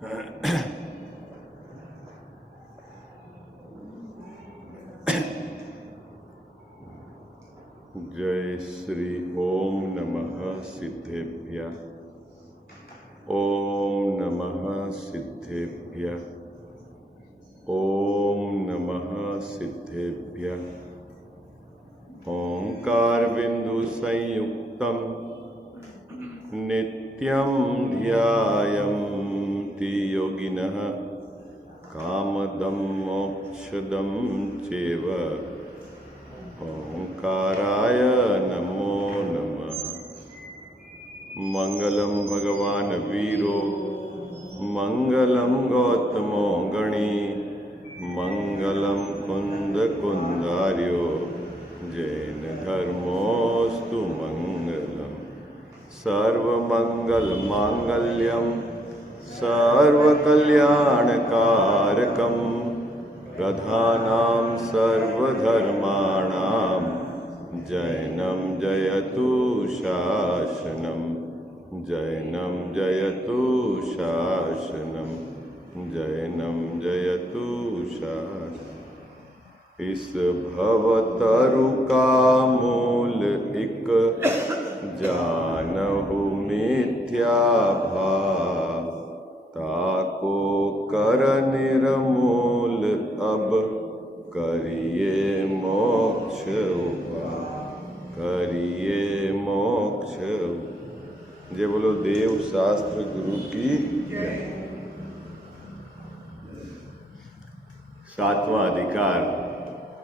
जय श्री ओम नमः सिद्धेभ्यः। ओम नमः सिद्धेभ्यः। ओम नमः सिद्धेभ्यः। ओंकार बिंदु संयुक्तम नित्यं ध्यायन्ति योगिनः कामदं मोक्षदं चैव। ओंकाराय नमो नमः। मंगलम भगवान वीरो मंगलम गौतमो गणी मंगलम कुंद कुंदार्यो जैन धर्मोस्तु मंगलम। सर्वमंगल मांगल्यम सर्वकल्याणकारकम प्रधानां सर्वधर्माणां जैनं जयतु शासनं। जैनं जयतु शासनं। जैनं जयतु शासनं। इस भवतरु का मूल एक जानहु मिथ्या भाव। ताको कर निर्मूल अब करिए मोक्ष उपाय। करिए मोक्ष। जय बोलो देव शास्त्र गुरु की। सातवां अधिकार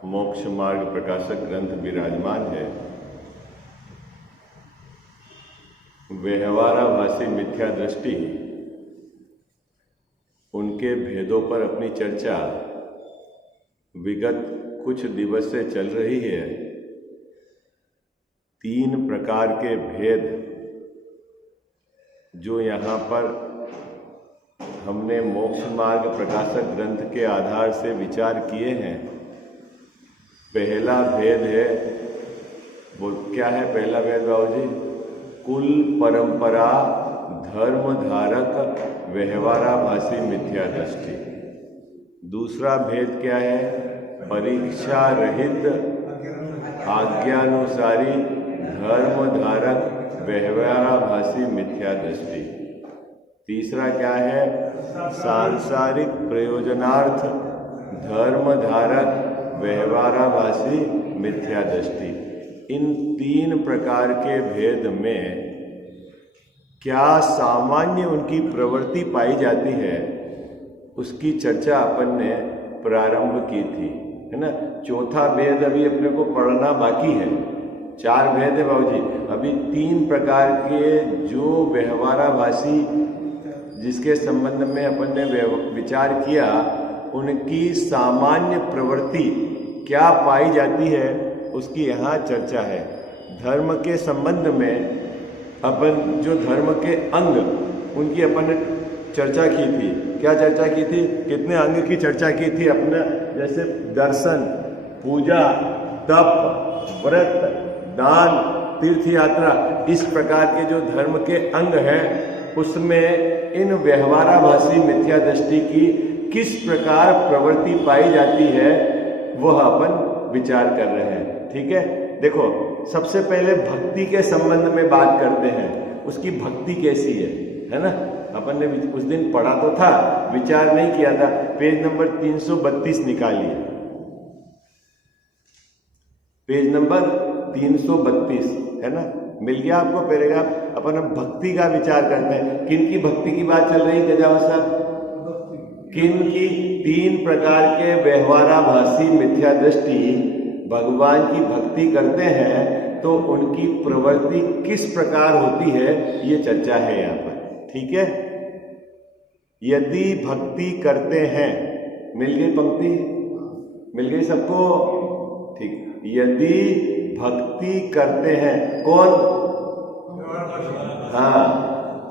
मोक्ष मार्ग प्रकाशक ग्रंथ विराजमान है। व्यवहाराभासी मिथ्या दृष्टि, उनके भेदों पर अपनी चर्चा विगत कुछ दिवस से चल रही है। 3 प्रकार के भेद जो यहाँ पर हमने मोक्ष मार्ग प्रकाशक ग्रंथ के आधार से विचार किए हैं। पहला भेद है, वो क्या है पहला भेद बाबूजी? कुल परंपरा धर्म धारक व्यवहाराभासी मिथ्या दृष्टि। दूसरा भेद क्या है? परीक्षा रहित आज्ञानुसारी धर्म धारक व्यवहाराभासी मिथ्या दृष्टि। तीसरा क्या है? सांसारिक प्रयोजनार्थ धर्म धारक व्यवहाराभासी मिथ्या दृष्टि। इन 3 प्रकार के भेद में क्या सामान्य उनकी प्रवृत्ति पाई जाती है, उसकी चर्चा अपन ने प्रारंभ की थी, है ना। चौथा भेद अभी अपने को पढ़ना बाकी है। 4 भेद है बाबूजी। अभी 3 प्रकार के जो व्यवहाराभासी जिसके संबंध में अपन ने विचार किया, उनकी सामान्य प्रवृत्ति क्या पाई जाती है उसकी यहाँ चर्चा है। धर्म के संबंध में अपन जो धर्म के अंग उनकी अपन ने चर्चा की थी। क्या चर्चा की थी? कितने अंग की चर्चा की थी अपने? जैसे दर्शन, पूजा, तप, व्रत, दान, तीर्थ यात्रा, इस प्रकार के जो धर्म के अंग हैं उसमें इन व्यवहाराभासी मिथ्या दृष्टि की किस प्रकार प्रवृत्ति पाई जाती है वह अपन विचार कर रहे हैं। ठीक है, देखो सबसे पहले भक्ति के संबंध में बात करते हैं। उसकी भक्ति कैसी है ना। अपन ने उस दिन पढ़ा तो था, विचार नहीं किया था। पेज नंबर 332 निकालिए। पेज नंबर 332 है ना, मिल गया आपको पैराग्राफ। अपन अब भक्ति का विचार करते हैं। किन की भक्ति की बात चल रही है गजावा साहब? किन की? 3 प्रकार के व्यवहाराभासी मिथ्या दृष्टि भगवान की भक्ति करते हैं तो उनकी प्रवृत्ति किस प्रकार होती है, ये चर्चा है यहाँ पर। ठीक है, यदि भक्ति करते हैं, मिल गई पंक्ति? मिल गई सबको? ठीक। यदि भक्ति करते हैं कौन? हाँ,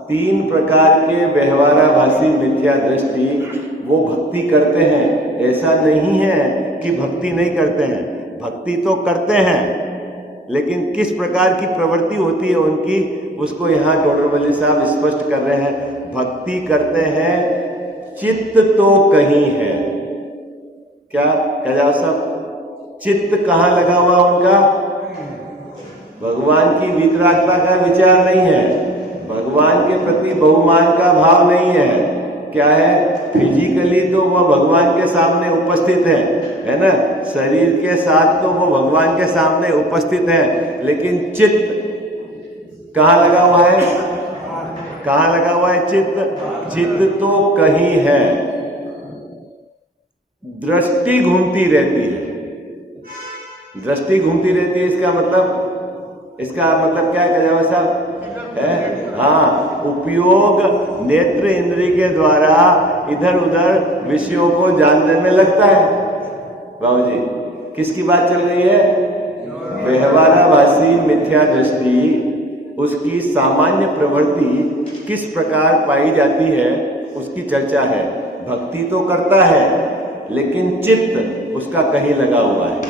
3 प्रकार के व्यवहाराभासी मिथ्या दृष्टि वो भक्ति करते हैं। ऐसा नहीं है कि भक्ति नहीं करते हैं, भक्ति तो करते हैं, लेकिन किस प्रकार की प्रवृत्ति होती है उनकी, उसको यहाँ टोडरमल्ली साहब स्पष्ट कर रहे हैं। भक्ति करते हैं चित्त तो कहीं है। क्या कह जाओ सब, चित्त कहाँ लगा हुआ उनका? भगवान की वितरागता का विचार नहीं है, भगवान के प्रति बहुमान का भाव नहीं है। क्या है? फिजिकली तो वो भगवान के सामने उपस्थित है ना, शरीर के साथ तो वो भगवान के सामने उपस्थित है, लेकिन चित्त कहाँ लगा हुआ है? कहाँ लगा हुआ है चित्त? चित्त तो कहीं है, दृष्टि घूमती रहती है। दृष्टि घूमती रहती है, इसका मतलब क्या है साहब? है हाँ, उपयोग नेत्र इंद्रिय के द्वारा इधर उधर विषयों को जानने में लगता है। बाबू जी, किसकी बात चल रही है? व्यवहाराभासी मिथ्या दृष्टि, उसकी सामान्य प्रवृत्ति किस प्रकार पाई जाती है उसकी चर्चा है। भक्ति तो करता है, लेकिन चित्त उसका कहीं लगा हुआ है।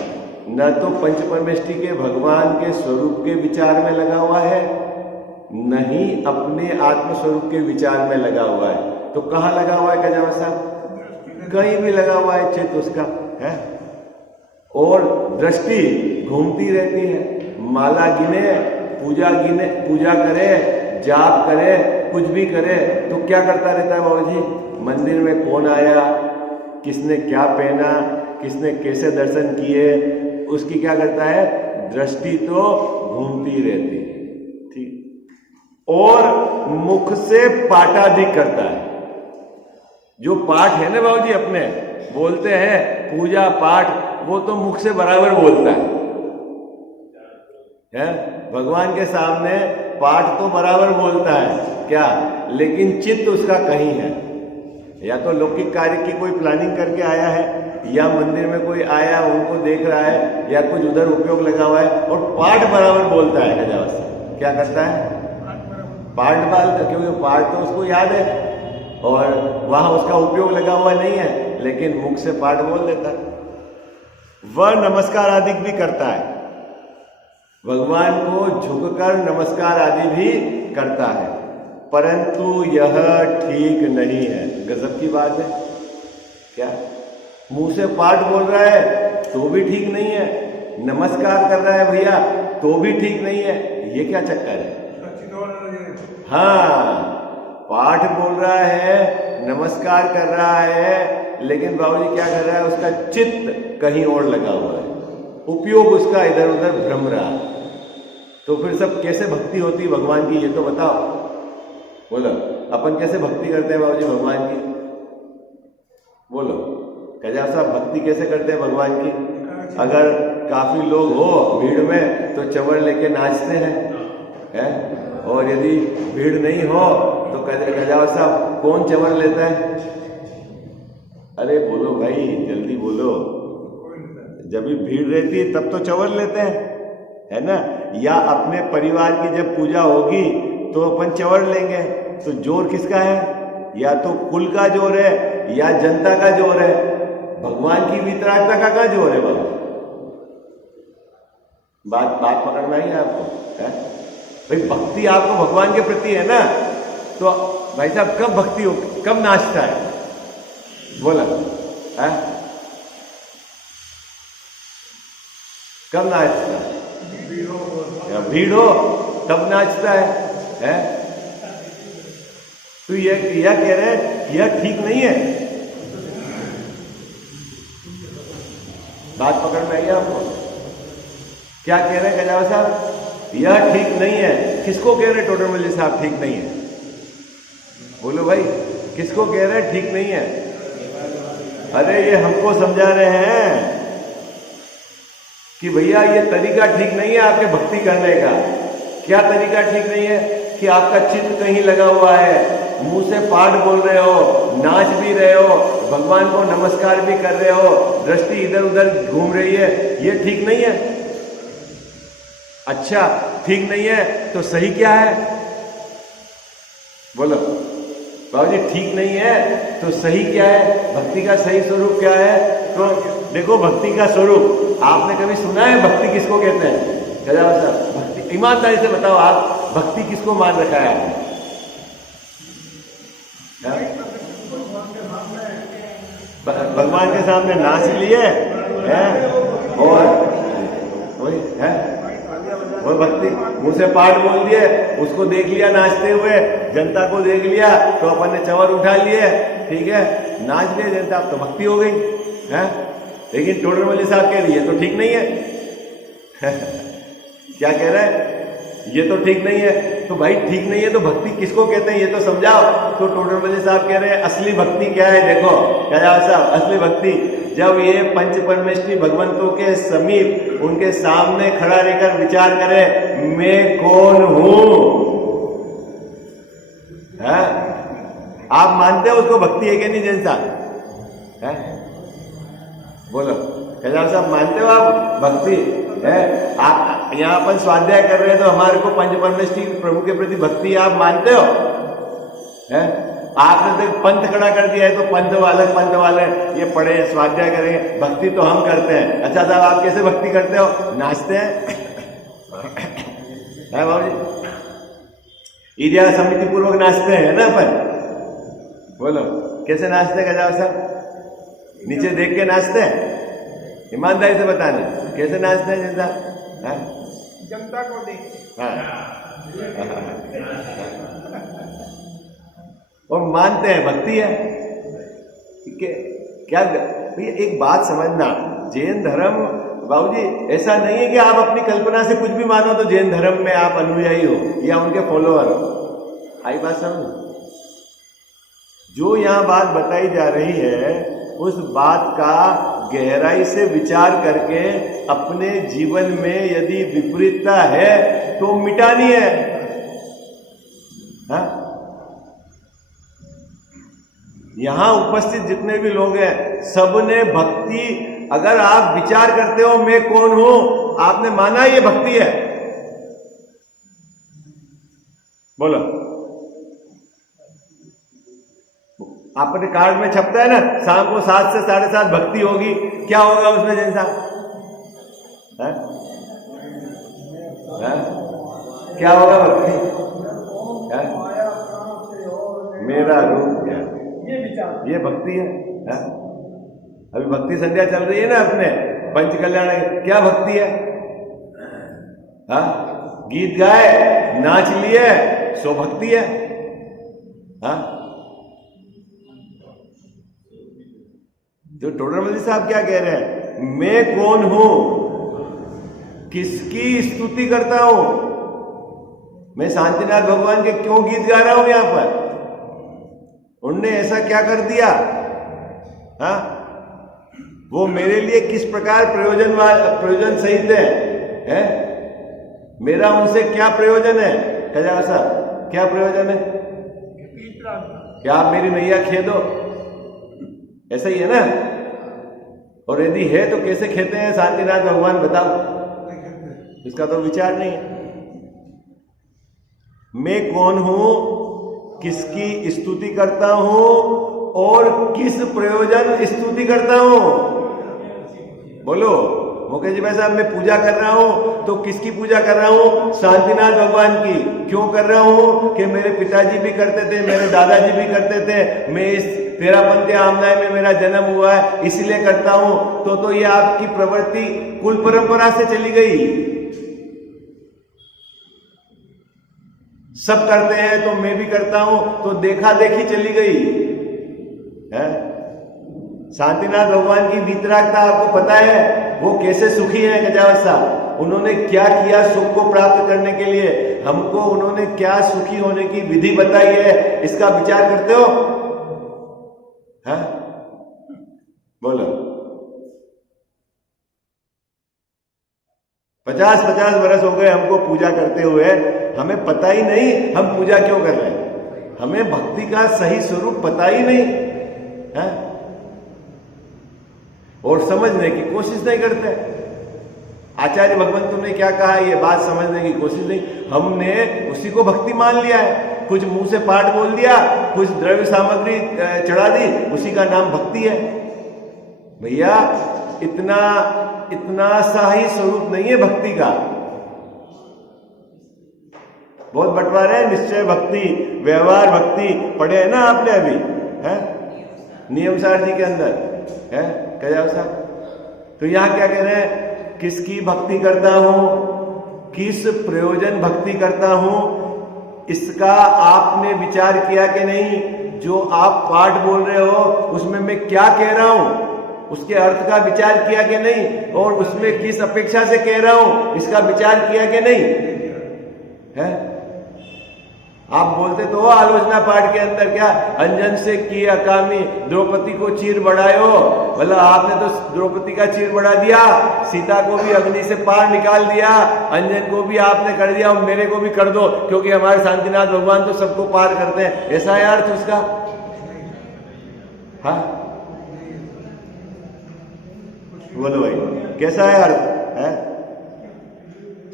न तो पंचपरमेष्टि के भगवान के स्वरूप के विचार में लगा हुआ है, न ही अपने आत्मस्वरूप के विचार में लगा हुआ है। तो कहाँ लगा हुआ है गजावा साहब? कहीं भी लगा हुआ है चित्त उसका है। और दृष्टि घूमती रहती है, माला गिने, पूजा करे, जाप करे, कुछ भी करे, तो क्या करता रहता है बाबू जी? मंदिर में कौन आया, किसने क्या पहना, किसने कैसे दर्शन किए, उसकी क्या करता है? दृष्टि तो घूमती रहती है। ठीक। और मुख से पाठाधिक करता है। जो पाठ है ना बाबू जी, अपने बोलते हैं पूजा पाठ, वो तो मुख से बराबर बोलता है। भगवान के सामने पाठ तो बराबर बोलता है क्या, लेकिन चित्त उसका कहीं है। या तो लौकिक कार्य की कोई प्लानिंग करके आया है, या मंदिर में कोई आया उनको देख रहा है, या कुछ उधर उपयोग लगा हुआ है, और पाठ बराबर बोलता है। क्या करता है? पाठ बोलता, क्योंकि पाठ तो उसको याद है और वहां उसका उपयोग लगा हुआ नहीं है, लेकिन मुख से पाठ बोल देता है। वह नमस्कार आदि भी करता है, भगवान को झुककर नमस्कार आदि भी करता है, परंतु यह ठीक नहीं है। गजब की बात है। क्या मुंह से पाठ बोल रहा है तो भी ठीक नहीं है, नमस्कार कर रहा है भैया तो भी ठीक नहीं है। ये क्या चक्कर है? हाँ, पाठ बोल रहा है, नमस्कार कर रहा है, लेकिन बाबूजी क्या कर रहा है? उसका चित्त कहीं और लगा हुआ है, उपयोग उसका इधर उधर भ्रम रहा है। तो फिर सब कैसे भक्ति होती भगवान की, ये तो बताओ। बोलो, अपन कैसे भक्ति करते हैं बाबूजी भगवान की? बोलो कजा साहब, भक्ति कैसे करते हैं भगवान की? अगर काफी लोग हो भीड़ में तो चवर लेके नाचते हैं, और यदि भीड़ नहीं हो तो कजा साहब कौन चवर लेता है? अरे बोलो भाई, जल्दी बोलो। जब भी भीड़ रहती है तब तो चवर लेते हैं, है ना? या अपने परिवार की जब पूजा होगी तो अपन चवर लेंगे। तो जोर किसका है? या तो कुल का जोर है या जनता का जोर है। भगवान की वितरागता का क्या जोर है बाबा? बात पकड़ना ही है आपको, है भाई। भक्ति आपको भगवान के प्रति है ना, तो भाई साहब कब भक्ति हो, कब नाचता है? बोला है? कब नाचता है? भीड़ हो तब नाचता है? तो यह कह रहे हैं यह ठीक नहीं है। बात पकड़ में आई आपको? क्या कह रहे हैं गजावा साहब? यह ठीक नहीं है। किसको कह रहे टोडरमल साहब ठीक नहीं है? बोलो भाई, किसको कह रहे हैं ठीक नहीं है? अरे ये हमको समझा रहे हैं कि भैया ये तरीका ठीक नहीं है आपके भक्ति करने का। क्या तरीका ठीक नहीं है? कि आपका चित्त कहीं लगा हुआ है, मुंह से पाठ बोल रहे हो, नाच भी रहे हो, भगवान को नमस्कार भी कर रहे हो, दृष्टि इधर उधर घूम रही है, ये ठीक नहीं है। अच्छा, ठीक नहीं है तो सही क्या है? बोलो बाबूजी, ठीक नहीं है तो सही क्या है? भक्ति का सही स्वरूप क्या है? तो देखो, भक्ति का स्वरूप आपने कभी सुना है? भक्ति किसको कहते हैं? भक्ति, ईमानदारी से बताओ, आप भक्ति किसको मान रखा है आपने? भगवान के सामने नाच लिए हैं और वही है वो भक्ति। मुंह से पाठ बोल दिए, उसको देख लिया नाचते हुए, जनता को देख लिया तो अपन ने चवर उठा लिए, ठीक है, नाच लिए जनता, तो भक्ति हो गई है। लेकिन टोडरमल साहब कह रही है तो ठीक नहीं है क्या कह रहे हैं, ये तो ठीक नहीं है। तो भाई ठीक नहीं है तो भक्ति किसको कहते हैं ये तो समझाओ। तो टोडरमल साहब कह रहे हैं असली भक्ति क्या है, देखो क्या साहब, असली भक्ति जब ये पंच परमेश्वरी भगवंतों के समीप उनके सामने खड़ा रहकर विचार करे मैं कौन हूं, है? आप मानते हो उसको भक्ति है कि नहीं जैन साहब, है? बोलो कैलाश साहब, मानते हो आप भक्ति है? आप यहाँ अपन स्वाध्याय कर रहे हैं तो हमारे को पंच परमेश्वरी प्रभु के प्रति भक्ति आप मानते हो, है? आपने तो पंथ खड़ा कर दिया है तो पंथ वाले ये पढ़े स्वाध्याय करेंगे, भक्ति तो हम करते हैं। अच्छा साहब आप कैसे भक्ति करते हो, नाचते हैं है बाबू जी, ईर्ष्या समिति पूर्वक नाचते हैं ना अपन, बोलो कैसे नाचते हैं गजाव साहब, नीचे देख के नाचते हैं, ईमानदारी से बताना कैसे नाचते हैं जनता को देख, और मानते हैं भक्ति है। क्या भैया एक बात समझना, जैन धर्म बाबूजी ऐसा नहीं है कि आप अपनी कल्पना से कुछ भी मानो तो जैन धर्म में आप अनुयायी हो या उनके फॉलोअर हो। आई बात समझ, जो यहाँ बात बताई जा रही है उस बात का गहराई से विचार करके अपने जीवन में यदि विपरीतता है तो मिटानी है, हा? यहां उपस्थित जितने भी लोग हैं सबने भक्ति, अगर आप विचार करते हो मैं कौन हूं, आपने माना ये भक्ति है, बोलो। आपने कार्ड में छपता है ना शाम को 7 से 7:30 भक्ति होगी, क्या होगा उसमें जैन साहब, क्या होगा भक्ति, मेरा रूप क्या, ये भक्ति है? अभी भक्ति संध्या चल रही है ना अपने पंच कल्याण, क्या भक्ति है? हा? गीत गाए, नाच लिए, सो भक्ति है। हा? जो टोडरमल साहब क्या कह रहे हैं, मैं कौन हूं, किसकी स्तुति करता हूं, मैं शांतिनाथ भगवान के क्यों गीत गा रहा हूं यहां पर, उनने ऐसा क्या कर दिया, हा? वो मेरे लिए किस प्रकार प्रयोजन सहित है? मेरा उनसे क्या प्रयोजन है कल्याण साहब, क्या प्रयोजन है? क्या आप मेरी नैया खेदो, ऐसा ही है ना? और यदि है तो कैसे खेते हैं शांतिनाथ भगवान, बताओ, इसका तो विचार नहीं है। मैं कौन हूं, किसकी स्तुति करता हूं और किस प्रयोजन स्तुति करता हूं, बोलो मुकेश जी भाई साहब। मैं पूजा कर रहा हूं तो किसकी पूजा कर रहा हूं, शांतिनाथ भगवान की। क्यों कर रहा हूं कि मेरे पिताजी भी करते थे, मेरे दादाजी भी करते थे, मैं इस तेरापंथी आमनाय में मेरा जन्म हुआ है इसलिए करता हूं। तो ये आपकी प्रवृत्ति कुल परंपरा से चली गई, सब करते हैं तो मैं भी करता हूं, तो देखा देखी चली गई है। शांतिनाथ भगवान की वीतरागता आपको पता है, वो कैसे सुखी है गजावत साहब, उन्होंने क्या किया सुख को प्राप्त करने के लिए, हमको उन्होंने क्या सुखी होने की विधि बताई है, इसका विचार करते हो? हाँ बोलो। 50-50 वर्ष हो गए हमको पूजा करते हुए, हमें पता ही नहीं हम पूजा क्यों कर रहे हैं, हमें भक्ति का सही स्वरूप पता ही नहीं है, और समझने की कोशिश नहीं करते। आचार्य भगवंतों ने क्या कहा ये बात समझने की कोशिश नहीं, हमने उसी को भक्ति मान लिया है। कुछ मुंह से पाठ बोल दिया, कुछ द्रव्य सामग्री चढ़ा दी, उसी का नाम भक्ति है। भैया इतना सही स्वरूप नहीं है भक्ति का, बहुत बंटवारे हैं, निश्चय भक्ति, व्यवहार भक्ति, पढ़े है ना आपने अभी, है नियमसार जी के अंदर है कजाव साहब। तो यहां क्या कह रहे हैं, किसकी भक्ति करता हूं, किस प्रयोजन भक्ति करता हूं, इसका आपने विचार किया कि नहीं। जो आप पाठ बोल रहे हो उसमें मैं क्या कह रहा हूं, उसके अर्थ का विचार किया कि नहीं, और उसमें किस अपेक्षा से कह रहा हूं इसका विचार किया कि नहीं है। आप बोलते तो हो आलोचना पाठ के अंदर, क्या अंजन से की अकामी द्रौपदी को चीर बढ़ायो, मतलब आपने तो द्रौपदी का चीर बढ़ा दिया, सीता को भी अग्नि से पार निकाल दिया, अंजन को भी आपने कर दिया और मेरे को भी कर दो, क्योंकि हमारे शांतिनाथ भगवान तो सबको पार करते हैं, ऐसा है अर्थ उसका। हाँ बोलो भाई कैसा है अर्थ है,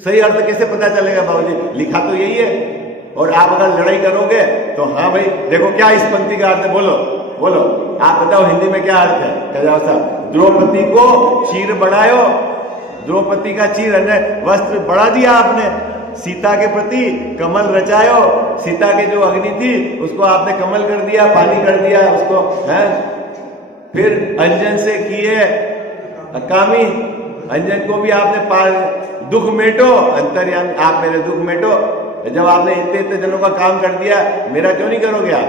सही अर्थ कैसे पता चलेगा बाबूजी, लिखा तो यही है। और आप अगर लड़ाई करोगे तो हाँ भाई देखो क्या इस पंक्ति का अर्थ है, बोलो बोलो आप बताओ हिंदी में क्या अर्थ है। कजाव साहब, द्रौपदी को चीर बढ़ायो, द्रौपदी का चीर वस्त्र बढ़ा दिया आपने, सीता के प्रति कमल रचायो, सीता के जो अग्नि थी उसको आपने कमल कर दिया, पानी कर दिया उसको है। फिर अंजन से किए अकामी, अंजन को भी आपने पार, दुख मेटो अंतर्यामी, आप मेरे दुख मेटो। जब आपने इतने इतने जनों का काम कर दिया, मेरा क्यों नहीं करोगे आप,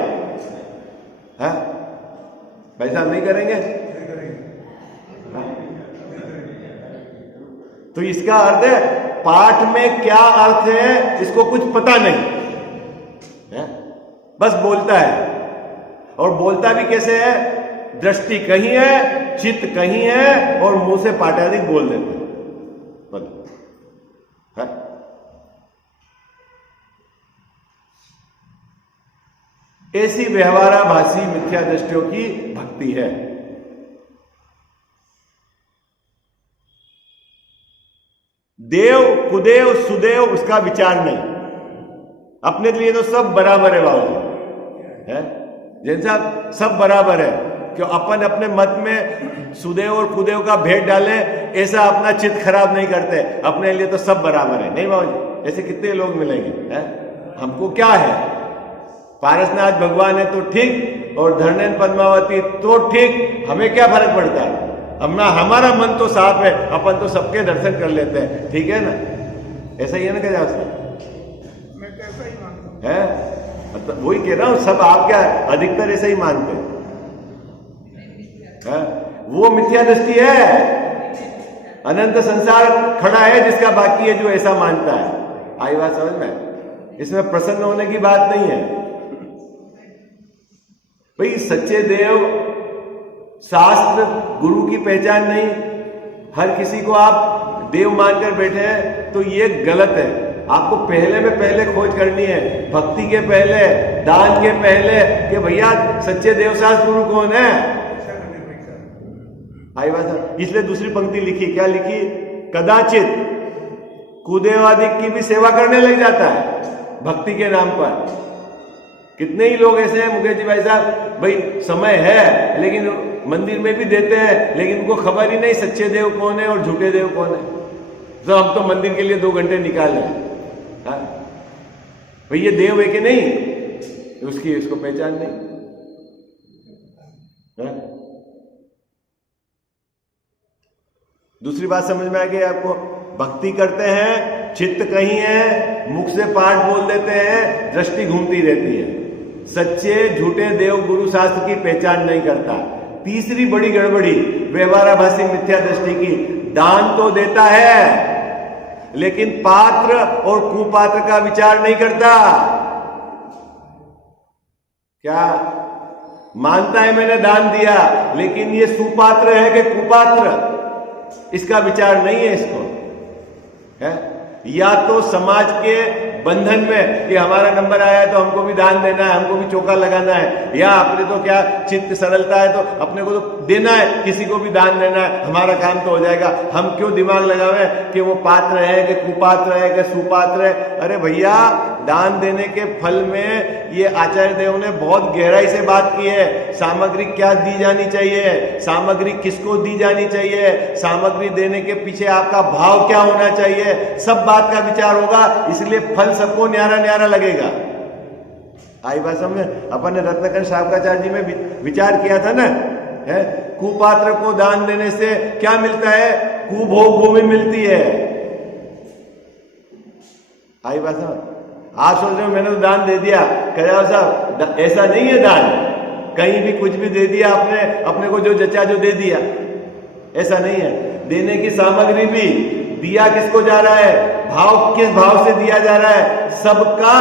हाँ भाई साहब नहीं करेंगे हाँ? तो इसका अर्थ है पाठ में क्या अर्थ है इसको कुछ पता नहीं है, बस बोलता है। और बोलता भी कैसे है, दृष्टि कहीं है, चित्त कहीं है, और मुंह से पाठाधिक बोल देते हैं। ऐसी व्यवहाराभासी मिथ्या दृष्टियों की भक्ति है। देव कुदेव सुदेव उसका विचार नहीं, अपने लिए तो सब बराबर है बाबू है, जैसा सब बराबर है, क्यों अपन अपने मत में सुदेव और कुदेव का भेद डाले, ऐसा अपना चित्त खराब नहीं करते, अपने लिए तो सब बराबर है। नहीं बाबू, ऐसे कितने लोग मिलेंगे हैं? हमको क्या है, पारसनाथ भगवान है तो ठीक, और धरणेन पद्मावती तो ठीक, हमें क्या फर्क पड़ता है, हमारा मन तो साफ है, अपन तो सबके दर्शन कर लेते हैं, ठीक है ना। ऐसा ही है ना कजाव साहब, मैं कैसा ही मानता है, मतलब वही कह रहा हूं, सब आप क्या अधिकतर ऐसा ही मानते हैं। वो मिथ्या दृष्टि है, अनंत संसार खड़ा है जिसका बाकी है जो ऐसा मानता है। आई बात समझ में, इसमें प्रसन्न होने की बात नहीं है भाई। सच्चे देव शास्त्र गुरु की पहचान नहीं, हर किसी को आप देव मानकर बैठे हैं तो ये गलत है। आपको पहले में पहले खोज करनी है, भक्ति के पहले, दान के पहले, कि भैया सच्चे देव शास्त्र गुरु कौन है। आई बात, इसलिए दूसरी पंक्ति लिखी, क्या लिखी, कदाचित कुदेवादिक की भी सेवा करने लग जाता है भक्ति के नाम पर। कितने ही लोग ऐसे हैं मुकेश जी भाई साहब, भाई समय है लेकिन मंदिर में भी देते हैं, लेकिन उनको खबर ही नहीं सच्चे देव कौन है और झूठे देव कौन है। तो हम तो मंदिर के लिए 2 घंटे निकाल लें, भाई ये देव है कि नहीं, उसकी इसको पहचान नहीं है? दूसरी बात समझ में आ गई आपको, भक्ति करते हैं, चित्त कहीं है, मुख से पाठ बोल देते हैं, दृष्टि घूमती रहती है, सच्चे झूठे देव गुरु शास्त्र की पहचान नहीं करता। तीसरी बड़ी गड़बड़ी व्यवहाराभासी मिथ्या दृष्टि की, दान तो देता है लेकिन पात्र और कुपात्र का विचार नहीं करता। क्या मानता है मैंने दान दिया, लेकिन ये सुपात्र है कि कुपात्र, इसका विचार नहीं है इसको है। या तो समाज के बंधन में कि हमारा नंबर आया है तो हमको भी दान देना है, हमको भी चौका लगाना है, या अपने तो क्या चित्त सरलता है तो अपने को तो देना है, किसी को भी दान देना है, हमारा काम तो हो जाएगा। हम क्यों दिमाग लगावे कि वो पात्र है कि कुपात्र है कि सुपात्र है। अरे भैया, दान देने के फल में ये आचार्य देव ने बहुत गहराई से बात की है। सामग्री क्या दी जानी चाहिए, सामग्री किसको दी जानी चाहिए, सामग्री देने के पीछे आपका भाव क्या होना चाहिए, सब बात का विचार होगा, इसलिए फल सबको न्यारा न्यारा लगेगा। आई बात समझ? अपन ने रत्नाकर शावकाचार्य जी में विचार किया था ना, है कुपात्र को दान देने से क्या मिलता है? कुभोग भूमि मिलती है। आई बात समझ? आप सोच रहे हो मैंने तो दान दे दिया, खजाव साहब ऐसा नहीं है दान, कहीं भी कुछ भी दे दिया आपने, अपने को जो जचा जो दे दिया, ऐसा नहीं है। देने की सामग्री भी, दिया किसको जा रहा है, भाव किस भाव से दिया जा रहा है, सबका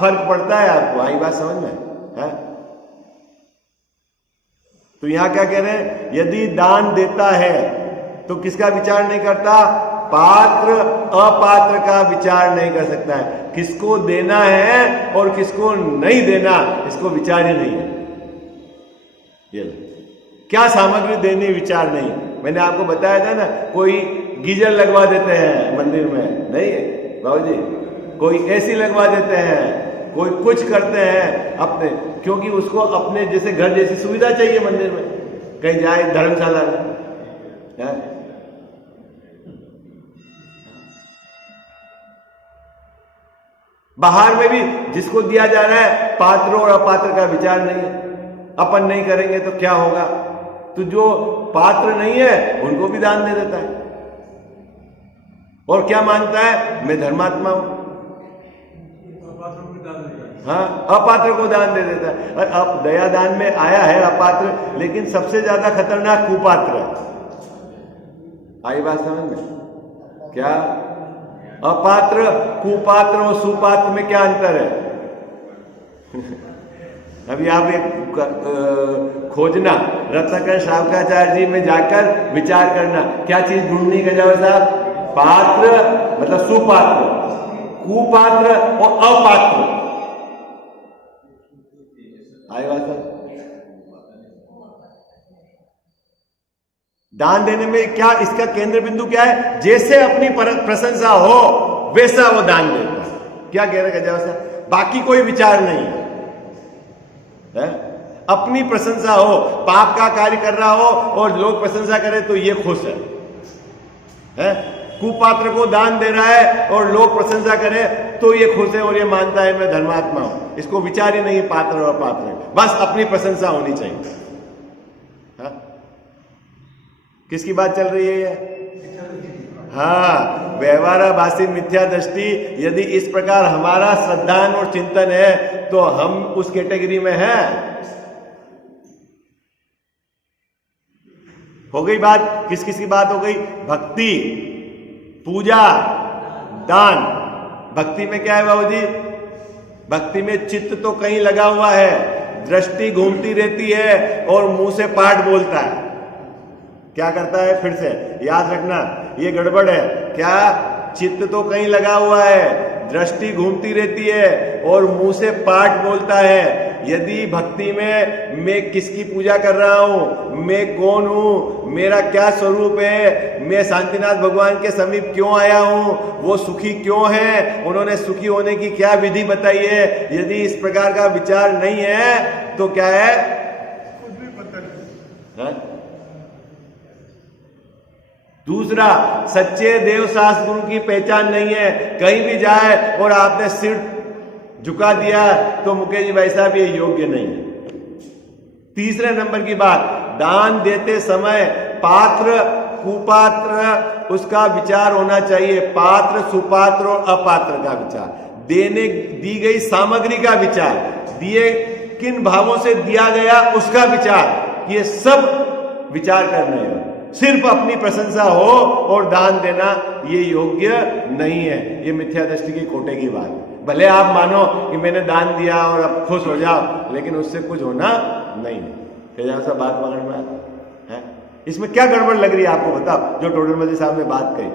फर्क पड़ता है आपको। आई बात समझ में है? तो यहां क्या कह रहे हैं, यदि दान देता है तो किसका विचार नहीं करता, पात्र अपात्र का विचार नहीं कर सकता है। किसको देना है और किसको नहीं देना, इसको विचार ही नहीं है। ये क्या सामग्री देनी, विचार नहीं। मैंने आपको बताया था ना, कोई गीजर लगवा देते हैं मंदिर में, नहीं है बाबूजी, कोई एसी लगवा देते हैं, कोई कुछ करते हैं अपने, क्योंकि उसको अपने जैसे घर जैसी सुविधा चाहिए मंदिर में, कहीं जाए धर्मशाला में। बाहर में भी जिसको दिया जा रहा है, पात्र और अपात्र का विचार नहीं है। अपन नहीं करेंगे तो क्या होगा, तो जो पात्र नहीं है उनको भी दान दे देता है, और क्या मानता है, मैं धर्मात्मा हूं, हाँ अपात्र को दान दे देता है। और अब दया दान में आया है अपात्र, लेकिन सबसे ज्यादा खतरनाक कुपात्र है। आई बात समझ में? क्या अपात्र, कुपात्र और सुपात्र में क्या अंतर है? अभी आप एक खोजना, रत्नाकर शावकाचार्य जी में जाकर विचार करना, क्या चीज ढूंढनी का जाओ साहब, पात्र मतलब सुपात्र, कुपात्र और अपात्र। आई बात है? दान देने में क्या इसका केंद्र बिंदु क्या है, जैसे अपनी प्रशंसा हो वैसा वो दान देता है। क्या कह रहे गजाव साहब, बाकी कोई विचार नहीं है, अपनी प्रशंसा हो, पाप का कार्य कर रहा हो और लोग प्रशंसा करें तो ये खुश है? कुपात्र को दान दे रहा है और लोग प्रशंसा करें तो ये खुश है और ये मानता है मैं धर्मात्मा हूं। इसको विचार ही नहीं पात्र और अपात्र, बस अपनी प्रशंसा होनी चाहिए। हा? किसकी बात चल रही है ये? हाँ, व्यवहाराभासी मिथ्या दृष्टि। यदि इस प्रकार हमारा श्रद्धान और चिंतन है तो हम उस कैटेगरी में हैं। हो गई बात, किस किस की बात हो गई? भक्ति, पूजा, दान। भक्ति में क्या है बाबूजी? भक्ति में चित्त तो कहीं लगा हुआ है, दृष्टि घूमती रहती है और मुंह से पाठ बोलता है। क्या करता है? फिर से याद रखना, ये गड़बड़ है। क्या? चित्त तो कहीं लगा हुआ है, दृष्टि घूमती रहती है और मुंह से पाठ बोलता है। यदि भक्ति में मैं किसकी पूजा कर रहा हूं, मैं कौन हूं, मेरा क्या स्वरूप है, मैं शांतिनाथ भगवान के समीप क्यों आया हूं, वो सुखी क्यों है, उन्होंने सुखी होने की क्या विधि बताई है, यदि इस प्रकार का विचार नहीं है तो क्या है? कुछ भी पता नहीं। दूसरा, सच्चे देव शास्त्र गुरु की पहचान नहीं है। कहीं भी जाए और आपने सिर झुका दिया तो मुकेश जी भाई साहब ये योग्य नहीं है। तीसरे नंबर की बात, दान देते समय पात्र कुपात्र उसका विचार होना चाहिए। पात्र सुपात्र और अपात्र का विचार, देने दी गई सामग्री का विचार, दिए किन भावों से दिया गया उसका विचार, ये सब विचार करने हैं। सिर्फ अपनी प्रशंसा हो और दान देना ये योग्य नहीं है। ये मिथ्या दृष्टि की खोटे की बात। भले आप मानो कि मैंने दान दिया और अब खुश हो जाओ, लेकिन उससे कुछ होना नहीं है। फिर सा बात पकड़ में है? इसमें क्या गड़बड़ लग रही है आपको बताओ, जो टोडरमल जी साहब ने बात कही?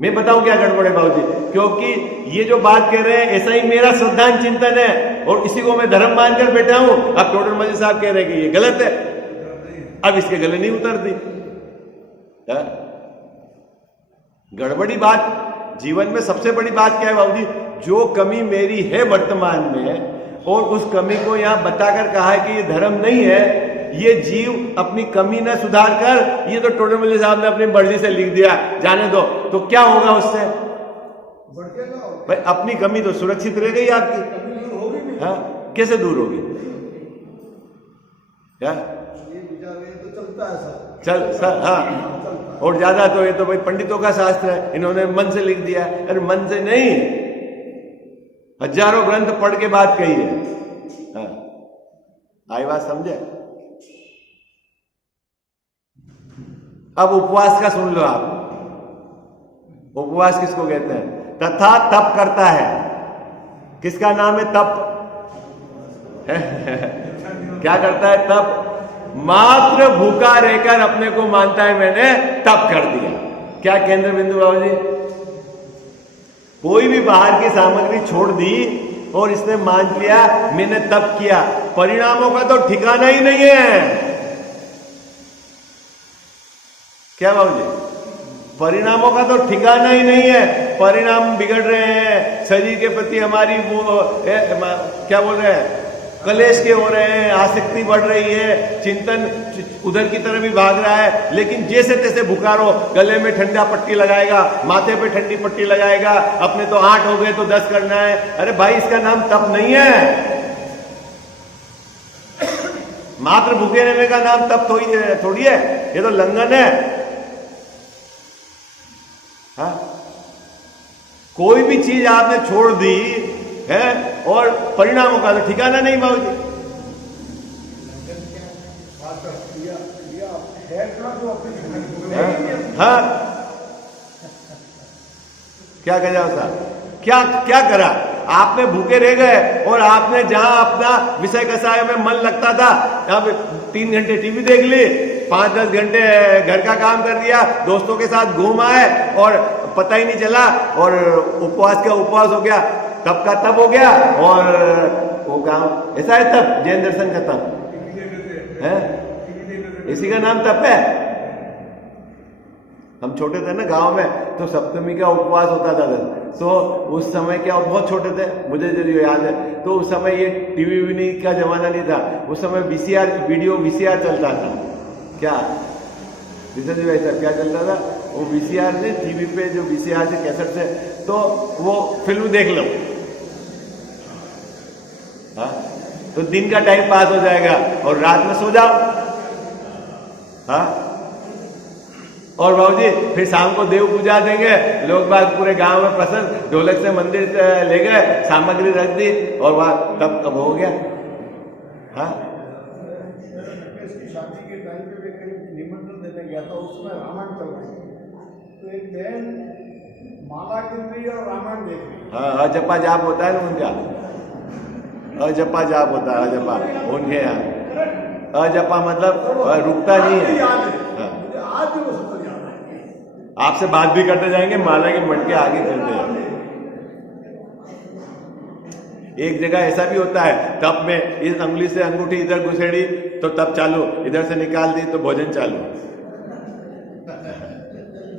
मैं बताऊं क्या गड़बड़ है बाबूजी? क्योंकि ये जो बात कह रहे हैं ऐसा ही मेरा श्रद्धान चिंतन है और इसी को मैं धर्म मानकर बैठा हूं। अब टोडरमल जी साहब कह रहे हैं कि ये गलत है, अब इसके गले नहीं उतरती। गड़बड़ी बात जीवन में सबसे बड़ी बात क्या है बाबूजी? जो कमी मेरी है वर्तमान में और उस कमी को यहां बताकर कहा है कि ये धर्म नहीं है, ये जीव अपनी कमी न सुधार कर, ये तो टोडरमल साहब ने अपनी मर्जी से लिख दिया, जाने दो, तो क्या होगा उससे? भाई अपनी कमी तो सुरक्षित रह गई आपकी, हाँ, कैसे दूर होगी? क्या तो चलता है सर, चल सर, हाँ। और ज्यादा तो ये तो भाई पंडितों का शास्त्र है, इन्होंने मन से लिख दिया। अरे मन से नहीं, हजारों ग्रंथ पढ़ के बात कही है। हाँ, आई बात समझे? अब उपवास का सुन लो आप। उपवास किसको कहते हैं? तथा तप करता है। किसका नाम है तप? क्या करता है तप? मात्र भूखा रहकर अपने को मानता है मैंने तप कर दिया। क्या केंद्र बिंदु बाबू जी? कोई भी बाहर की सामग्री छोड़ दी और इसने मान लिया मैंने तप किया, परिणामों का तो ठिकाना ही नहीं है। क्या बाबू जी? परिणामों का तो ठिकाना ही नहीं है। परिणाम बिगड़ रहे हैं, शरीर के प्रति हमारी वो क्या बोल रहे हैं, कलेश के हो रहे हैं, आसक्ति बढ़ रही है, चिंतन उधर की तरफ भी भाग रहा है। लेकिन जैसे तैसे भुकारो, गले में ठंडा पट्टी लगाएगा, माथे पे ठंडी पट्टी लगाएगा, अपने तो 8 हो गए तो 10 करना है। अरे भाई, इसका नाम तप नहीं है। मात्र भूखे रहने का नाम तप थोड़ी है, ये तो लंघन है। हाँ? कोई भी चीज आपने छोड़ दी है और परिणामों का तो ठिकाना नहीं बाबू जी। हाँ, क्या कह जाओ साहब? क्या क्या करा आपने? भूखे रह गए और आपने जहां अपना विषय कसाय में मन लगता था, अब 3 घंटे टीवी देख ली, 5-10 घंटे घर का काम कर दिया, दोस्तों के साथ घूम आए और पता ही नहीं चला, और उपवास का उपवास हो गया, तप का तप हो गया। और वो काम ऐसा है तप, जैन दर्शन का तप है, इसी का नाम तप है। हम छोटे थे ना गांव में, तो सप्तमी का उपवास होता था। तो उस समय क्या, बहुत छोटे थे, मुझे जो याद है, तो उस समय ये टीवी वीवी का जमाना नहीं था। उस समय वीसीआर, वीडियो वीसीआर चलता था। क्या वैसा क्या चलता था? वो वीसीआर से टीवी पे, जो वीसीआर से कैसेट से, तो वो फिल्म देख लो। हाँ, तो दिन का टाइम पास हो जाएगा और रात में सो जाओ। हाँ, और बाबूजी फिर शाम को देव पूजा देंगे, लोग बाग पूरे गांव में प्रसन्न, ढोलक से मंदिर ले गए, सामग्री रख दी और वहां तब कब हो गया। हाँ, शादी के टाइम पे मैं कहीं निमंत्रण देने गया था, उसमें रामायण चल रही थी, तो एक बहन माला गिन रही और रामायण देख रही। हाँ, अजपा जाप होता है ना उनका, अजपा जाप होता है, अजपा उनके यहाँ। अजपा मतलब रुकता नहीं है। हाँ, आज भी वो सब याद है। आपसे बात भी करते जाएंगे, माला के मंड के आगे चलते जाएंगे। एक जगह ऐसा भी होता है, तब में इस अंगुली से अंगूठी इधर घुसेड़ी तो तब चालू, इधर से निकाल दी तो भोजन चालू।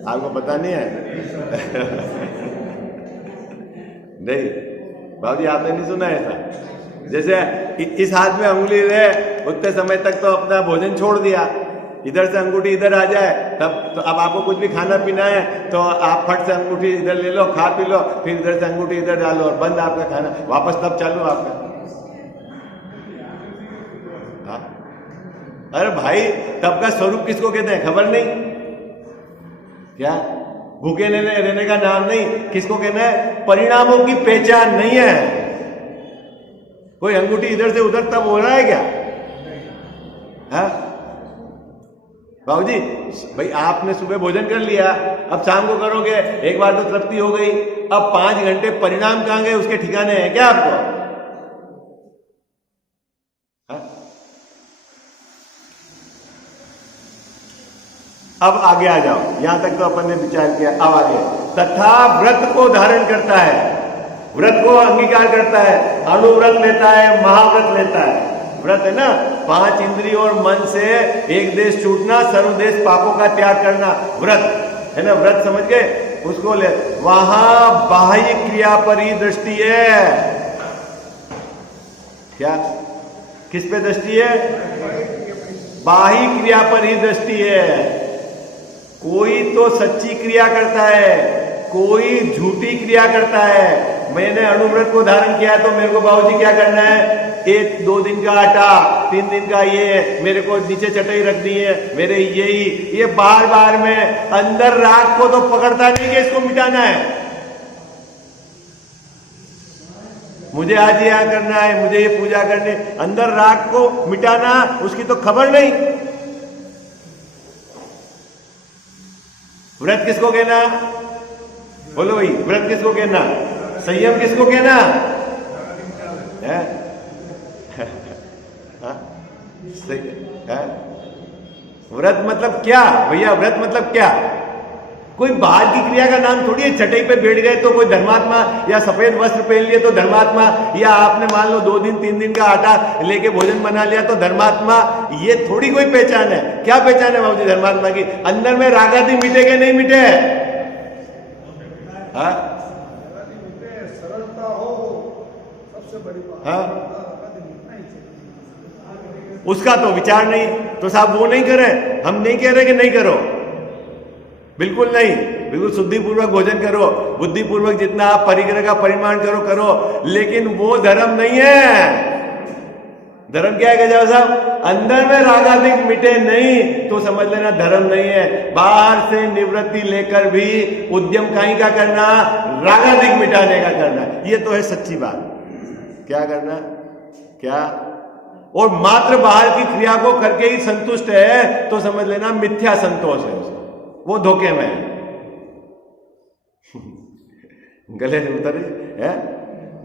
आपको पता नहीं है? नहीं बाबूजी, आपने नहीं सुना ऐसा? जैसे इस हाथ में अंगुली रहे उतने समय तक तो अपना भोजन छोड़ दिया, इधर से अंगूठी इधर आ जाए तब तो अब आपको कुछ भी खाना पीना है तो आप फट से अंगूठी इधर ले लो, खा पी लो, फिर इधर से अंगूठी इधर डालो और बंद आपका खाना, वापस तब चालू आपका। हाँ? अरे भाई, तब का स्वरूप किसको कहते हैं खबर नहीं क्या? भूखे रहने का नाम नहीं, किसको कहना है? परिणामों की पहचान नहीं है। कोई अंगूठी इधर से उधर तब हो रहा है क्या? हाँ बाबूजी, भाई आपने सुबह भोजन कर लिया, अब शाम को करोगे, एक बार तो तृप्ति हो गई, अब 5 घंटे परिणाम कहां गए, उसके ठिकाने हैं क्या आपको? हाँ? अब आगे आ जाओ, यहां तक तो अपन ने विचार किया। अब आगे, तथा व्रत को धारण करता है, व्रत को अंगीकार करता है, अनुव्रत लेता है, महाव्रत लेता है। व्रत है ना, 5 इंद्रियों और मन से एक देश छूटना, सर्वदेश पापों का त्याग करना, व्रत है ना। व्रत समझ गए? उसको ले, वहां बाह्य क्रिया पर ही दृष्टि है। क्या, किस पे दृष्टि है? बाह्य क्रिया पर ही दृष्टि है। कोई तो सच्ची क्रिया करता है, कोई झूठी क्रिया करता है, मैंने अणुव्रत को धारण किया तो मेरे को बाबूजी क्या करना है? 1-2 दिन का आटा, 3 दिन का ये, मेरे को नीचे चटाई रखनी है, मेरे यही ये बार बार में अंदर राग को तो पकड़ता नहीं कि इसको मिटाना है। मुझे आज यहां करना है, मुझे ये पूजा करनी, अंदर राग को मिटाना उसकी तो खबर नहीं। व्रत किसको कहना? बोलो भाई, व्रत किसको कहना? संयम किसको कहना है? व्रत मतलब क्या भैया? व्रत मतलब क्या? कोई बाहर की क्रिया का नाम थोड़ी है। चटाई पे बैठ गए तो कोई धर्मात्मा, या सफेद वस्त्र पहन लिए तो धर्मात्मा, या आपने मान लो 2 दिन 3 दिन का आटा लेके भोजन बना लिया तो धर्मात्मा। ये थोड़ी कोई पहचान है। क्या पहचान है बाबूजी धर्मात्मा की? अंदर में रागादि मिटे के नहीं मिटे? हाँ, सरलता हो सबसे बड़ी बात। हाँ, उसका तो विचार नहीं। तो साहब वो नहीं करे, हम नहीं कह रहे कि नहीं करो, बिल्कुल नहीं। बिल्कुल शुद्धिपूर्वक भोजन करो, बुद्धिपूर्वक जितना आप परिग्रह का परिमाण करो, लेकिन वो धर्म नहीं है। धर्म क्या है गजाव साहब? अंदर में रागादिक मिटे नहीं तो समझ लेना धर्म नहीं है। बाहर से निवृत्ति लेकर भी उद्यम कहीं का करना? रागादिक मिटाने का करना। ये तो है सच्ची बात। क्या करना? क्या? और मात्र बाहर की क्रिया को करके ही संतुष्ट है तो समझ लेना मिथ्या संतोष है उसका, वो धोखे में है। गले से उतर है,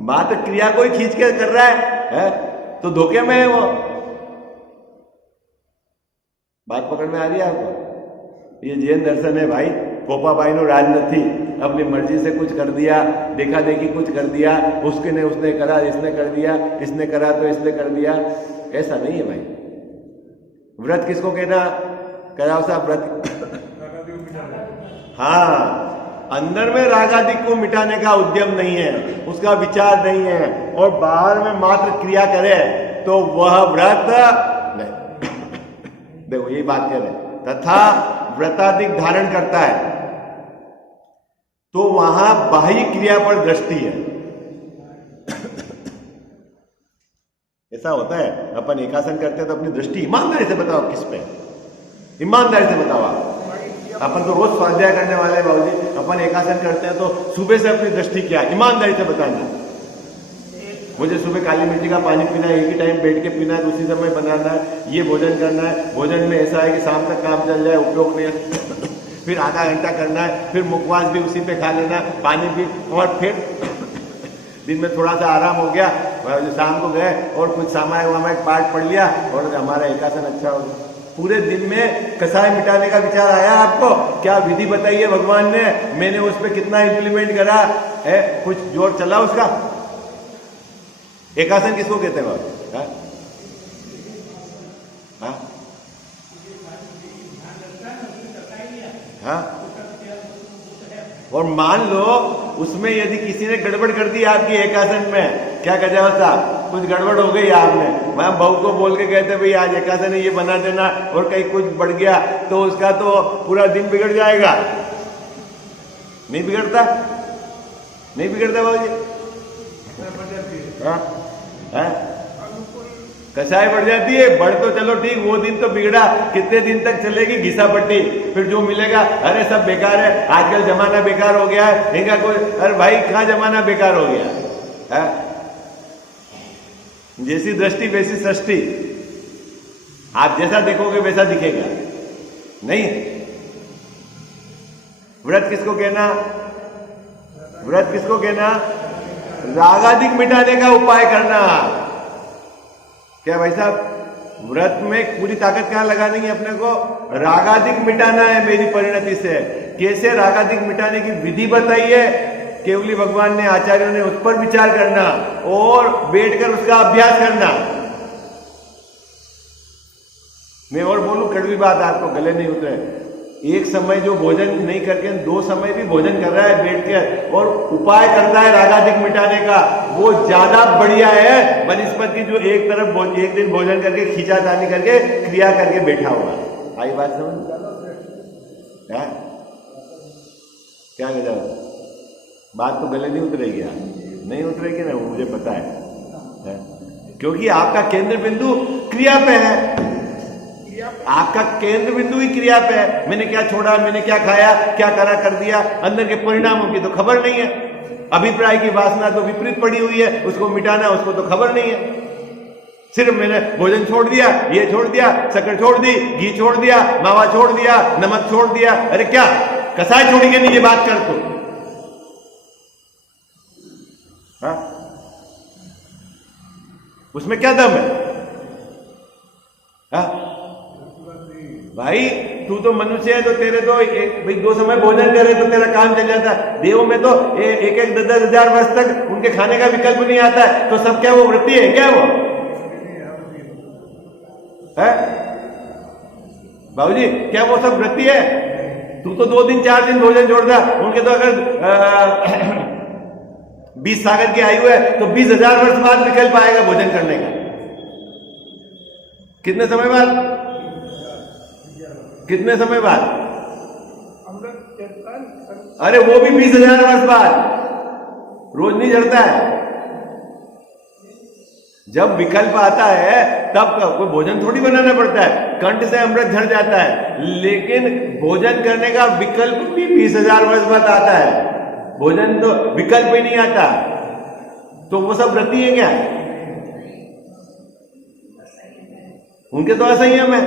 मात्र क्रिया को ही खींच के कर रहा है तो धोखे में है वो। बात पकड़ में आ रही है आपको? ये जैन दर्शन है भाई। पोपाबाई नो राज नहीं, अपनी मर्जी से कुछ कर दिया, देखा देखी कुछ कर दिया, उसने करा, इसने कर दिया, इसने करा तो इसने कर दिया। ऐसा नहीं है भाई। व्रत किसको कहना? कराओ साहब व्रत। हाँ, अंदर में रागादिक को मिटाने का उद्यम नहीं है, उसका विचार नहीं है, और बाहर में मात्र क्रिया करे तो वह व्रत नहीं। देखो यही बात कह रहे। तथा व्रतादिक धारण करता है तो वहां बाह्य क्रिया पर दृष्टि है। ऐसा होता है, अपन एकासन करते हैं तो अपनी दृष्टि ईमानदारी से बताओ किस पे? ईमानदारी से बताओ आप। अपन तो रोज स्वाध्याय करने वाले हैं बाबूजी, अपन एकासन करते हैं तो सुबह से अपनी दृष्टि क्या? ईमानदारी से बताना। मुझे सुबह काली मिट्टी का पानी पीना है, एक ही टाइम बैठ के पीना है, उसी समय बनाना है, ये भोजन करना है। भोजन में ऐसा है कि शाम तक काम चल जाए, उपयोग नहीं है। फिर आधा घंटा करना है, फिर मुखवास भी उसी पे खा लेना, पानी भी, और फिर दिन में थोड़ा सा आराम हो गया, शाम को गए और कुछ सामायिक पाठ पढ़ लिया और हमारा एकासन अच्छा हो गया। पूरे दिन में कसाय मिटाने का विचार आया आपको? क्या विधि बताइए भगवान ने? मैंने उस पर कितना इंप्लीमेंट करा है? कुछ जोर चला उसका? एकासन किसको कहते हैं बाबू? हाँ, हाँ, और मान लो उसमें यदि किसी ने गड़बड़ कर दी आपकी एकासन में, क्या कह साहब? कुछ गड़बड़ हो गई आपने, मैं बहू को बोल के कहते भाई आज एकासन है ये बना देना, और कहीं कुछ बढ़ गया तो उसका तो पूरा दिन बिगड़ जाएगा। नहीं बिगड़ता? नहीं बिगड़ता बाबूजी? हाँ, हाँ, कसाई बढ़ जाती है। बढ़ तो चलो ठीक, वो दिन तो बिगड़ा, कितने दिन तक चलेगी घिसा पट्टी? फिर जो मिलेगा अरे सब बेकार है, आजकल जमाना बेकार हो गया है, इनका कोई, अरे भाई कहाँ जमाना बेकार हो गया है? जैसी दृष्टि वैसी सृष्टि, आप जैसा देखोगे वैसा दिखेगा। नहीं, व्रत किसको कहना? व्रत किसको कहना? रागादिक मिटाने का उपाय करना। क्या भाई साहब? व्रत में पूरी ताकत कहां लगानी है अपने को? रागादिक मिटाना है मेरी परिणति से। कैसे रागादिक मिटाने की विधि बताई है? केवली भगवान ने, आचार्यों ने, उस पर विचार करना और बैठकर उसका अभ्यास करना। मैं और बोलूं कड़वी बात, आपको गले नहीं उतरे। एक समय जो भोजन नहीं करके 2 समय भी भोजन कर रहा है बैठ के और उपाय करता है रागादिक मिटाने का, वो ज्यादा बढ़िया है बनस्पत की जो एक तरफ एक दिन भोजन करके खींचातानी करके क्रिया करके बैठा हुआ। आई बात समझ? क्या गया? बात तो गले नहीं उतरेगी यार। नहीं उतरेगी ना, मुझे पता है? क्योंकि आपका केंद्र बिंदु क्रिया पे है, आपका केंद्र बिंदु ही क्रिया पे है। मैंने क्या छोड़ा, मैंने क्या खाया, क्या करा कर दिया, अंदर के परिणामों की तो खबर नहीं है। अभिप्राय की वासना तो विपरीत पड़ी हुई है, उसको मिटाना उसको तो खबर नहीं है। सिर्फ मैंने भोजन छोड़ दिया, ये छोड़ दिया, शक्कर छोड़ दी, घी छोड़ दिया, मावा छोड़ दिया, नमक छोड़ दिया। अरे क्या कसाय छोड़ी के नहीं ये बात कर तो? हाँ? उसमें क्या दम है? हाँ? भाई तू तो मनुष्य है, तो तेरे तो भाई 2 समय भोजन करे तो तेरा काम चल जाता है। देवों में तो 10,000 वर्ष तक उनके खाने का विकल्प नहीं आता है, तो सब क्या वो वृत्ति है क्या वो है? बाबूजी क्या वो सब वृत्ति है? तू तो 2 दिन 4 दिन भोजन छोड़ता, उनके तो अगर 20 सागर की आयु है तो 20,000 वर्ष बाद विकल्प आएगा भोजन करने का। कितने समय बाद? कितने समय बाद? अरे वो भी 20,000 वर्ष बाद, रोज नहीं झड़ता है। जब विकल्प आता है तब कोई भोजन थोड़ी बनाना पड़ता है, कंठ से अमृत झड़ जाता है। लेकिन भोजन करने का विकल्प भी 20,000 वर्ष बाद आता है। भोजन तो विकल्प ही नहीं आता, तो वो सब व्रती है क्या? उनके तो असंयम है।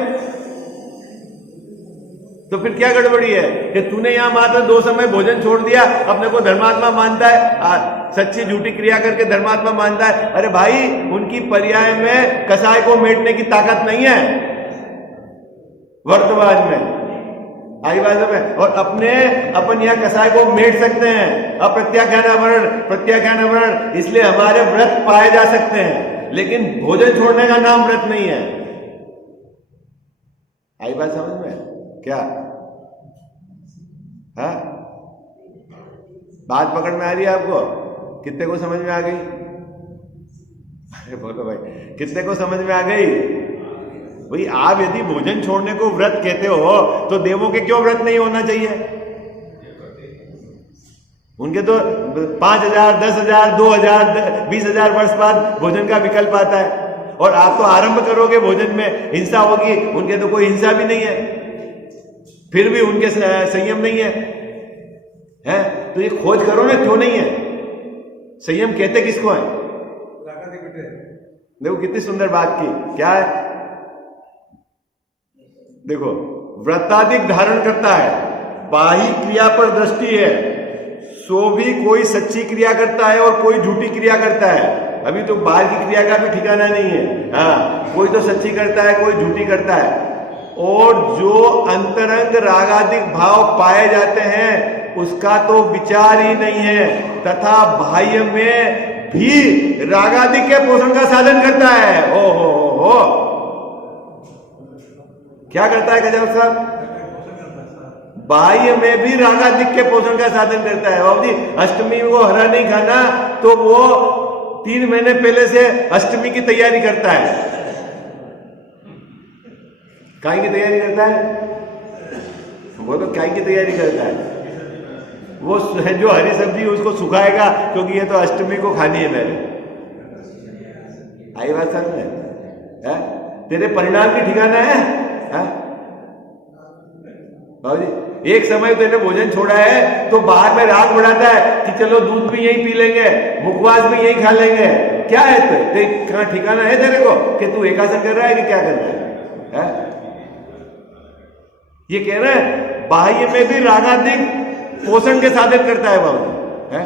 तो फिर क्या गड़बड़ी है कि तूने यहां मात्र 2 समय भोजन छोड़ दिया, अपने को धर्मात्मा मानता है, सच्ची झूठी क्रिया करके धर्मात्मा मानता है। अरे भाई उनकी पर्याय में कसाय को मेटने की ताकत नहीं है वर्तमान में, आई बात में। और अपन यहां कसाय को मेट सकते हैं, अप्रत्याख्यानावरण प्रत्याख्यानावरण, इसलिए हमारे व्रत पाए जा सकते हैं, लेकिन भोजन छोड़ने का नाम व्रत नहीं है। आई बात समझ में क्या? हाँ? बात पकड़ में आ रही है आपको? कितने को समझ में आ गई? अरे बोलो भाई, कितने को समझ में आ गई? भाई आप यदि भोजन छोड़ने को व्रत कहते हो तो देवों के क्यों व्रत नहीं होना चाहिए? उनके तो 5,000 10,000 2,000 20,000 वर्ष बाद भोजन का विकल्प आता है, और आप तो आरंभ करोगे भोजन में, हिंसा होगी। उनके तो कोई हिंसा भी नहीं है, फिर भी उनके संयम नहीं है, हैं? तो ये खोज करो ना, क्यों नहीं है संयम? कहते किसको है? देखो कितनी सुंदर बात की, क्या है? देखो व्रताधिक धारण करता है, बाह्य क्रिया पर दृष्टि है, सो भी कोई सच्ची क्रिया करता है और कोई झूठी क्रिया करता है। अभी तो बाहर की क्रिया का भी ठिकाना नहीं है। हाँ, कोई तो सच्ची करता है, कोई झूठी करता है। और जो अंतरंग रागादिक भाव पाए जाते हैं उसका तो विचार ही नहीं है, तथा बाह्य में भी रागादिक के पोषण का साधन करता है। ओ हो क्या करता है गजब साहब? बाह्य में भी रागादिक के पोषण का साधन करता है। बाबू जी अष्टमी को हरा नहीं खाना, तो वो 3 महीने पहले से अष्टमी की तैयारी करता है। काय की तैयारी करता है? वो तो काय की तैयारी करता है? वो जो हरी सब्जी उसको सुखाएगा, क्योंकि ये तो अष्टमी को खानी है मेरे। आई बात समझ में? तेरे परिणाम की ठिकाना है? बाबूजी एक समय तेरे भोजन छोड़ा है तो बाहर में राग बढ़ाता है कि चलो दूध भी यही पी लेंगे, मुखवास भी यही खा लेंगे। क्या है तो कहां ठिकाना है तेरे को कि तू एकासन कर रहा है कि क्या कर रहा है? ये कह रहा है बाह्य में भी रागादिक पोषण के साधन करता है बाबू, है?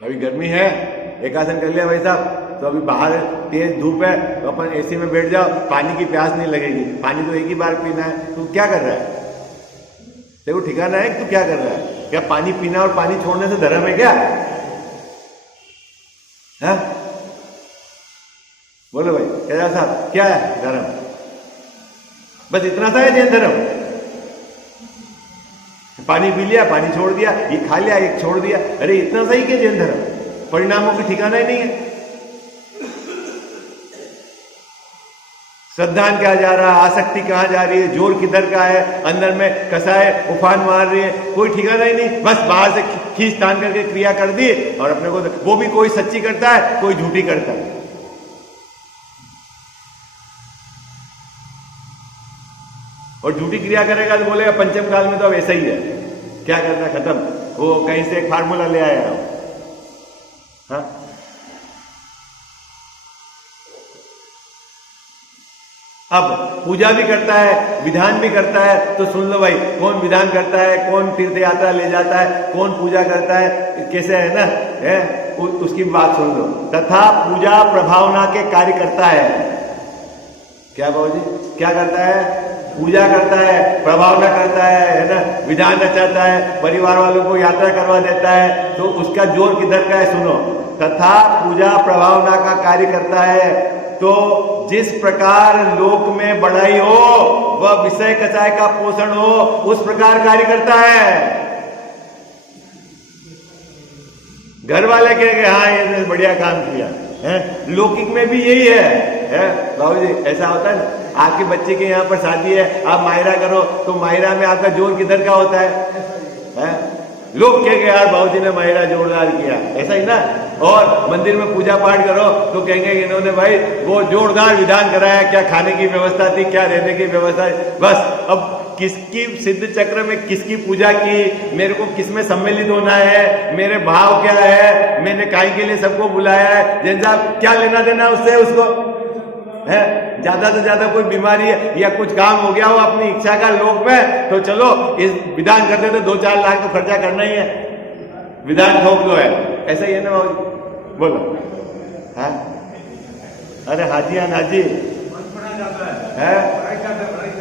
अभी गर्मी है, एक आसन कर लिया भाई साहब, तो अभी बाहर तेज धूप है तो अपन एसी में बैठ जाओ, पानी की प्यास नहीं लगेगी। पानी तो एक ही बार पीना है। तू क्या कर रहा है? देखो ठिकाना है कि तू क्या कर रहा है? क्या पानी पीना और पानी छोड़ने से धर्म है क्या? है? बोलो भाई क्या साहब, क्या है धर्म? बस इतना सा है जैन धर्म? पानी पी लिया, पानी छोड़ दिया, ये खा लिया, एक छोड़ दिया। अरे इतना सही क्या जैन धर्म? परिणामों की ठिकाना ही नहीं है। श्रद्धान क्या जा रहा है, आसक्ति कहाँ जा रही है, जोर किधर का है, अंदर में कसाय उफान मार रही है, कोई ठिकाना ही नहीं। बस बाहर से खींच तान करके क्रिया कर दी और अपने को, वो भी कोई सच्ची करता है, कोई झूठी करता है। और झूठी क्रिया करेगा तो बोलेगा पंचम काल में तो अब ऐसा ही है, क्या करना, खत्म। वो कहीं से एक फार्मूला ले आया हो। हाँ, अब पूजा भी करता है, विधान भी करता है, तो सुन लो भाई, कौन विधान करता है, कौन तीर्थ यात्रा ले जाता है, कौन पूजा करता है, कैसे है ना, है उसकी बात सुन लो। तथा पूजा प्रभावना के कार्य करता है। क्या बाबू जी, क्या करता है? पूजा करता है, प्रभावना करता है ना, विधान रचाता है, परिवार वालों को यात्रा करवा देता है, तो उसका जोर किधर का है, सुनो। तथा पूजा प्रभावना का कार्य करता है, तो जिस प्रकार लोक में बढ़ाई हो वह विषय कसाय का पोषण हो, उस प्रकार कार्य करता है। घर वाले कहेंगे हाँ ये बढ़िया काम किया है, लौकिक में भी यही है बाबू जी। ऐसा होता है ना, आपके बच्चे के यहाँ पर शादी है, आप मायरा करो, तो मायरा में आपका जोर किधर का होता है? लोग कहेंगे यार बाबूजी ने मायरा जोरदार किया, ऐसा ही ना। और मंदिर में पूजा पाठ करो तो कहेंगे इन्होंने भाई वो जोरदार विधान कराया, क्या खाने की व्यवस्था थी, क्या रहने की व्यवस्था। बस अब किसकी सिद्ध चक्र में किसकी पूजा की, मेरे को किसमें सम्मिलित होना है, मेरे भाव क्या है, मैंने काय के लिए सबको बुलाया है, जैन साहब क्या लेना देना उससे, उसको है ज्यादा से ज्यादा कोई बीमारी है या कुछ काम हो गया हो अपनी इच्छा का लोक में, तो चलो इस विधान करते तो 2-4 लाख तो खर्चा करना ही है, विधान ठोक दो है, ऐसा ही है ना बाबू? बोलो। हाँ, अरे हाजी हाँ हाजी है,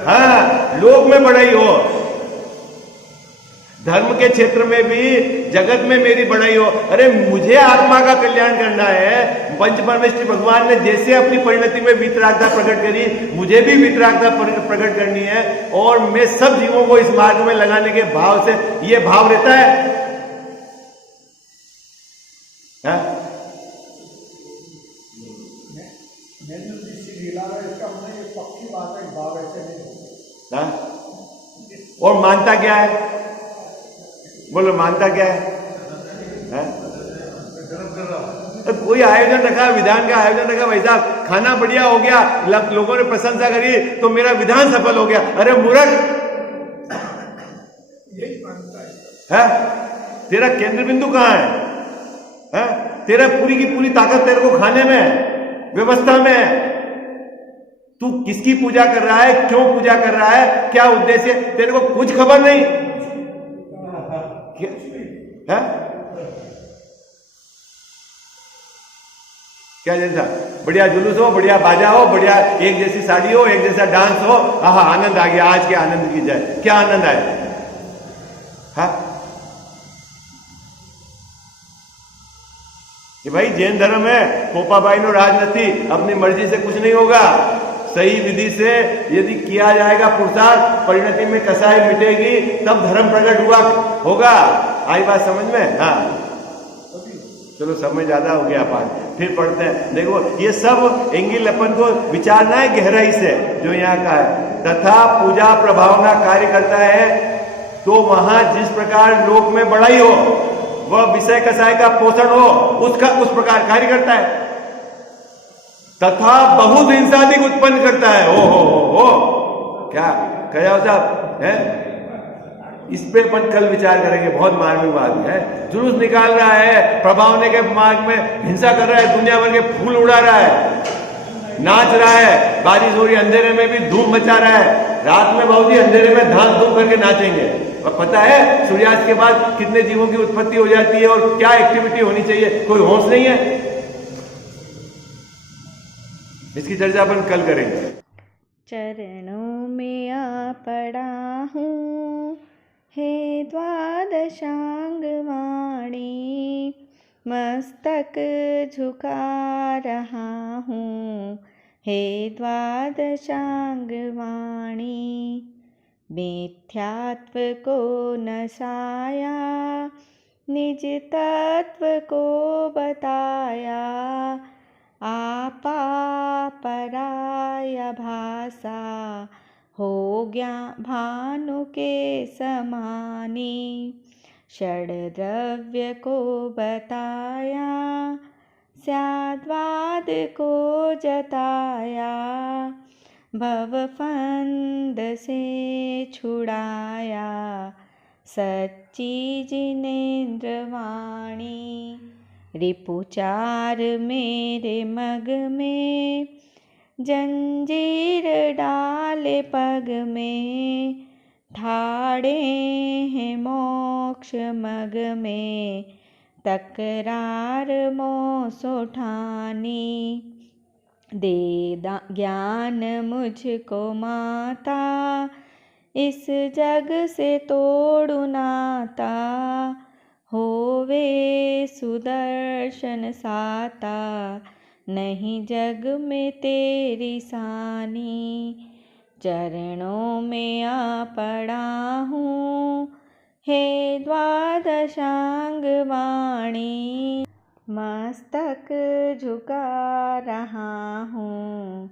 हाँ लोक में बढ़ाई हो, धर्म के क्षेत्र में भी, जगत में मेरी बढ़ाई हो। अरे मुझे आत्मा का कल्याण करना है। पंच परमेश्वर भगवान ने जैसे अपनी परिणति में वितरागता प्रकट करी, मुझे भी वितरागता प्रकट करनी है, और मैं सब जीवों को इस मार्ग में लगाने के भाव से, ये भाव रहता है। पक्की बात है, भाव ऐसे नहीं। हाँ? और मानता क्या है? बोलो मानता क्या है? तो कोई आयोजन रखा, विधान का आयोजन रखा, भाई साहब खाना बढ़िया हो गया, लोगों ने प्रशंसा करी तो मेरा विधान सफल हो गया। अरे मूर्ख, यही मानता है, तेरा केंद्र बिंदु कहाँ है? तेरा पूरी की पूरी ताकत तेरे को खाने में, व्यवस्था में। तू किसकी पूजा कर रहा है, क्यों पूजा कर रहा है, क्या उद्देश्य, तेरे को कुछ खबर नहीं है? क्या जैसा बढ़िया जुलूस हो, बढ़िया बाजा हो, बढ़िया एक जैसी साड़ी हो, एक जैसा डांस हो, आहा आनंद आ गया, आज के आनंद की जाए, क्या आनंद आए? कि भाई जैन धर्म है, पोपाबाई नो राज नहीं, अपनी मर्जी से कुछ नहीं होगा, सही विधि से यदि किया जाएगा पुरुषार्थ, परिणति में कसाई मिटेगी, तब धर्म प्रकट हुआ होगा। आई बात समझ में? हाँ चलो समय ज्यादा हो गया, पाठ फिर पढ़ते हैं। देखो ये सब एंगिल अपन को विचारना है गहराई से, जो यहाँ का है। तथा पूजा प्रभावना कार्य करता है, तो वहां जिस प्रकार लोक में बढ़ाई हो, वह विषय कसाय का पोषण हो, उसका उस प्रकार कार्य करता है। तथा बहुत हिंसादिक उत्पन्न करता है। हो क्या कहा साहब है? इस पे अपन कल विचार करेंगे, बहुत मार्मिक बात है। जुलूस निकाल रहा है, प्रभावने के मार्ग में हिंसा कर रहा है, दुनिया भर के फूल उड़ा रहा है, नाच रहा है, बारिश हो रही अंधेरे में भी धूम मचा रहा है। रात में बाबूजी अंधेरे में धाम धूम करके नाचेंगे। और पता है सूर्यास्त के बाद कितने जीवों की उत्पत्ति हो जाती है और क्या एक्टिविटी होनी चाहिए, कोई होश नहीं है। इसकी चर्चा अपन कल करेंगे। चरणों में आ पड़ा हूँ हे द्वादशांग वाणी, मस्तक झुका रहा हूँ हे द्वादशांग वाणी। मिथ्यात्व को नसाया, निज तत्व को बताया, आपा पराय या भासा, हो गया भानु के समानी। षड्द्रव्य को बताया, स्याद्वाद को जताया। भवफंद से छुड़ाया, सच्ची जिनेन्द्र वाणी। रिपुचार मेरे मग में, जंजीर डाले पग में। ठाड़े हैं मोक्ष मग में, तकरार मोह सोठानी। दे ज्ञान मुझको माता, इस जग से तोड़ू नाता। होवे सुदर्शन साता, नहीं जग में तेरी सानी। चरणों में आ पड़ा हूँ, हे द्वादशांग वाणी। मस्तक झुका रहा हूँ,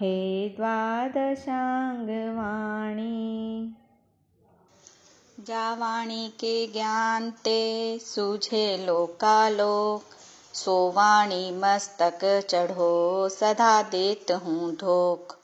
हे द्वादशांग वाणी। जावाणी के ज्ञान ते सूझे लोकालोक, सो वाणी मस्तक चढ़ो सदा देत हूँ धोख।